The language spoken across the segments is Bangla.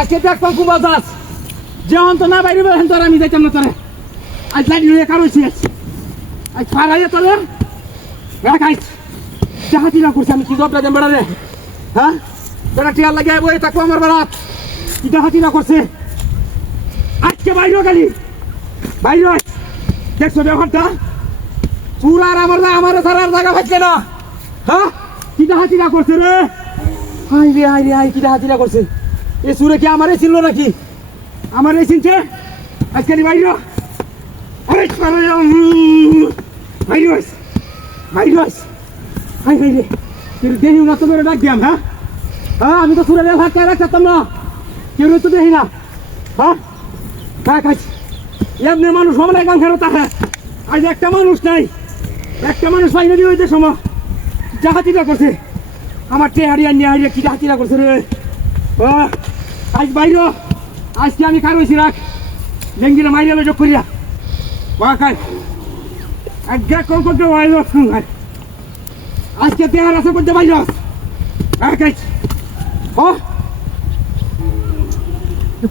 আজকে দেখতাম খুব আজাস যেমন তো না বাইরে বেরোন তোর আমি যাইতাম না তোরে আজ লাইট নিয়ে কারো আজ ফারাইয়া তোরে রাখাইছ চাহাতি না করছে আমি কি জবটা দেন বেড়া রে হ্যাঁ তোরা টিয়ার লাগে বই থাকবো আমার বেড়াত কি চাহাতি না করছে আজকে বাইরে গেলি বাইরে দেখছো ব্যাপারটা চুরার আমার না আমার সারার জায়গা পাচ্ছে না হ্যাঁ কি চাহাতি না করছে রে হাই রে হাই রে হাই কি চাহাতি না করছে এ সুরে কি আমারে ছিল নাকি আমারে চিনছে আজকে বাইরে আরে বাইরে বাইরে হাই হাই রে দেহি না তো করে ডাক দিয়াম হ্যাঁ হ্যাঁ আমি তো সুরে ভাগ করে রাখতাম না কেউ তো দেখি না হ্যাঁ খাইছি এমনি মানুষ হবে না গান খেলো তাহলে আজ একটা মানুষ নাই একটা মানুষ বাইরে দিয়ে হইতে সময় জাহাতিটা করছে আমার টে হারিয়ে নিয়ে হারিয়ে কি জাহাতিটা করছে রে আজ বাইর আজকে আমি কার হয়েছি রাখ লেঙ্গিরা মাইরে যোগ করিয়া খাই একগা কল করতে বাইর আজকে তেহার আছে করতে বাইর খাই ও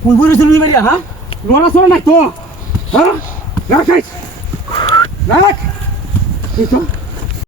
ফুল ফুল চলবি বাড়িয়া হ্যাঁ লড়া চড়া নাই তো হ্যাঁ রাখ রাখ